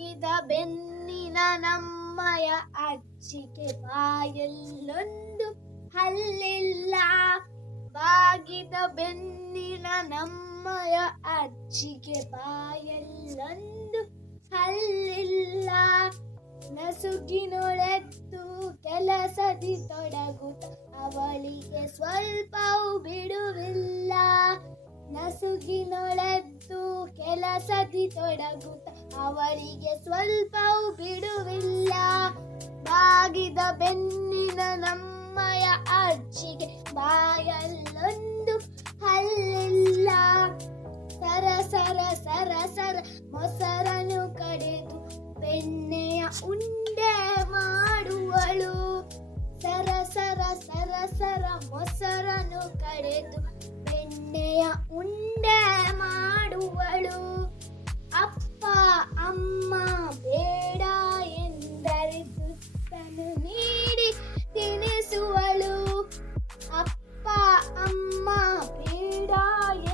ಬಾಗಿದ ಬೆನ್ನಿನ ನಮ್ಮಯ ಅಜ್ಜಿಗೆ ಬಾಯಲ್ಲೊಂದು ಹಲ್ಲಿಲ್ಲ. ಬಾಗಿದ ಬೆನ್ನಿನ ನಮ್ಮಯ ಅಜ್ಜಿಗೆ ಬಾಯಲ್ಲೊಂದು ಹಲ್ಲಿಲ್ಲ. ನಸುಗಿನೊಳೆದ್ದು ಕೆಲಸದಿ ತೊಡಗುತ್ತ ಅವಳಿಗೆ ಸ್ವಲ್ಪವೂ ಬಿಡುವಿಲ್ಲ. ನಸುಗಿನೊಳೆದ್ದು ಕೆಲಸದಿ ತೊಡಗುತ್ತ ಅವಳಿಗೆ ಸ್ವಲ್ಪವೂ ಬಿಡುವಿಲ್ಲ. ಬಾಗಿದ ಬೆನ್ನಿನ ನಮ್ಮಯ ಅಜ್ಜಿಗೆ ಬಾಯಲ್ಲೊಂದು ಹಲ್ಲಿಲ್ಲ. ಸರ ಸರ ಸರ ಸರ ಮೊಸರನು ಕಡೆದು ಬೆಣ್ಣೆಯ ಉಂಡೆ ಮಾಡುವಳು. ಸರ ಸರ ಸರ ಸರ ಮೊಸರನು ಕಡೆದು ಬೆಣ್ಣೆಯ ಉಂಡೆ ಮಾಡುವಳು. ಅಪ್ಪ, ಅಮ್ಮ, ಬೇಡ ಎಂದರೆ ತುತ್ತನು ನೀಡಿ ತಿನಿಸುವಳು. ಅಪ್ಪ, ಅಮ್ಮ, ಬೇಡ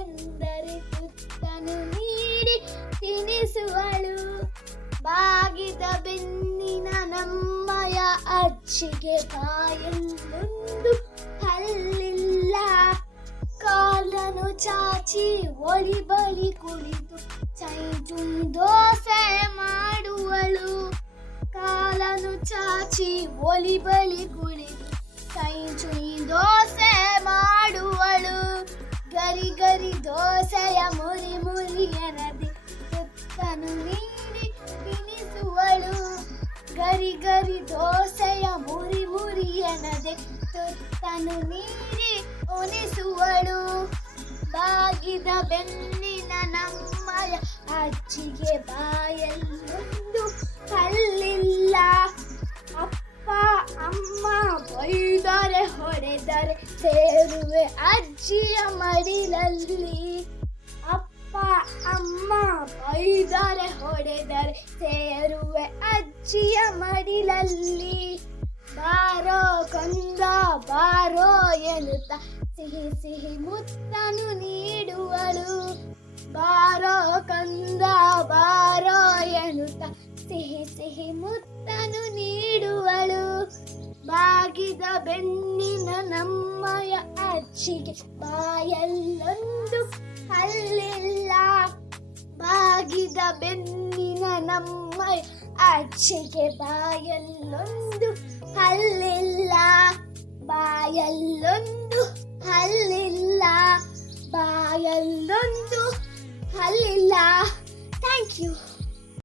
ಎಂದರೆ ತುತ್ತನು ನೀಡಿ ತಿನಿಸುವಳು. ಬಾಗಿದ ಬೆನ್ನಿನ ನಮ್ಮಯ ಅಜ್ಜಿಗೆ ಬಾಯಲ್ಲೊಂದು ಕಾಲನು ಚಾಚಿ ಒಳಿ ಬಳಿ ಕುಳಿತು ಚೈಚು ದೋಸೆ ಮಾಡುವಳು ಕಾಲನು ಚಾಚಿ ಒಲಿ ಬಳಿ ಕುಳಿತು ಚೈಚು ದೋಸೆ ಮಾಡುವಳು ಗರಿ ಗರಿ ದೋಸೆಯ ಮುರಿ ಮುರಿ ಎನದೆ ತುತ್ತನು ನೀಡಿ ತಿನಿಸುವಳು ಗರಿ ಗರಿ ದೋಸೆಯ ಮುರಿ ಮುರಿ ಎನದೆ ತುತ್ತನು ನೀಡಿ ಉಣಿಸುವಳು ಬಾಗಿದ ಬೆನ್ನಿನ ನಮ್ಮಯ ಅಜ್ಜಿಗೆ ಬಾಯಲ್ಲೊಂದು ಕಲ್ಲಿಲ್ಲ. ಅಪ್ಪ, ಅಮ್ಮ ಬೈದರೆ ಹೊಡೆದರೆ ಸೇರುವೆ ಅಜ್ಜಿಯ ಮಡಿಲಲ್ಲಿ. ಅಪ್ಪ, ಅಮ್ಮ ಬೈದರೆ ಹೊಡೆದರೆ ಸೇರುವೆ ಅಜ್ಜಿಯ ಮಡಿಲಲ್ಲಿ. ಬಾರೋ ಬಾರೋ ಎನ್ನುತ್ತ ಸಿಹಿ ಸಿಹಿ ಮುತ್ತನು ನೀಡುವಳು ಬಾರೋ ಕಂದ, ಬಾರೋ ಎನ್ನುತ್ತ ಸಿಹಿ ಸಿಹಿ ಮುತ್ತನು ನೀಡುವಳು ಬಾಗಿದ ಬೆನ್ನಿನ ನಮ್ಮಯ ಅಜ್ಜಿಗೆ ಬಾಯಲ್ಲೊಂದು ಹಲ್ಲಿಲ್ಲ. ಬಾಗಿದ ಬೆನ್ನಿನ ನಮ್ಮಯ ಅಜ್ಜಿಗೆ ಬಾಯಲ್ಲೊಂದು ಹಲ್ಲಿಲ್ಲ. ಬಾಯಲ್ಲೊಂದು ಬಾಯಲ್ಲೊಂದು ಹಲ್ಲಿಲ್ಲ ಥ್ಯಾಂಕ್ ಯು